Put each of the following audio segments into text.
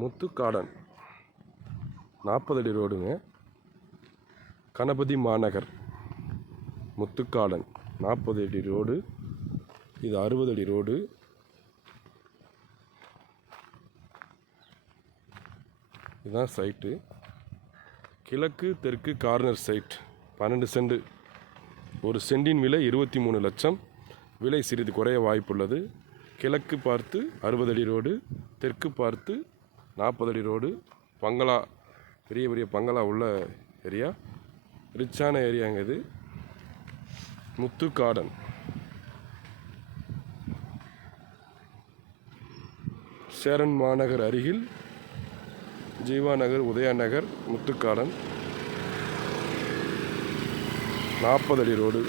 முத்துக்காடன் 40 அடி ரோடுங்க. கணபதி மாநகர் முத்துக்காடன் 40 அடி ரோடு. இது 60 அடி ரோடு. இதுதான் சைட்டு. கிழக்கு தெற்கு கார்னர் சைட். 12 சென்ட். ஒரு சென்டின் விலை 23 லட்சம். விலை சிறிது குறைய வாய்ப்புள்ளது. கிழக்கு பார்த்து 60 அடி ரோடு, தெற்கு பார்த்து 40 அடி ரோடு. பங்களா, பெரிய பெரிய பங்களா உள்ள ஏரியா, ரிச்சான ஏரியாங்க இது. முத்துக்காடன். சேரன் மாநகர் அருகில் ஜீவா நகர், உதயா நகர், முத்துக்காடன் 40 அடி ரோடு.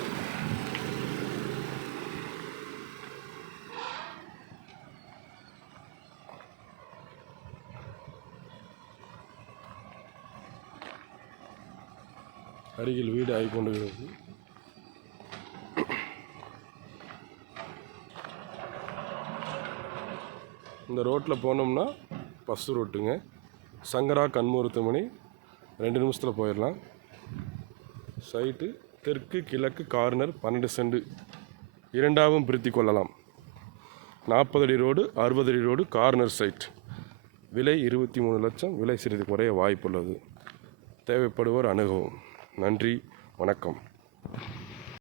அருகில் வீடு ஆகிக்கொண்டிருக்கிறது. இந்த ரோட்டில் போனோம்னா பஸ் ரோட்டுங்க. சங்கரா கண்மருத்துவமனை 2 நிமிஷத்தில் போயிடலாம். சைட்டு தெற்கு கிழக்கு கார்னர் 12 சென்ட். இரண்டாகவும் பிரித்து கொள்ளலாம். 40 அடி ரோடு, 60 அடி ரோடு, கார்னர் சைட். விலை 23 லட்சம். விலை சிறிது குறைய வாய்ப்புள்ளது. தேவைப்படுவோர் அணுகவும். நன்றி, வணக்கம்.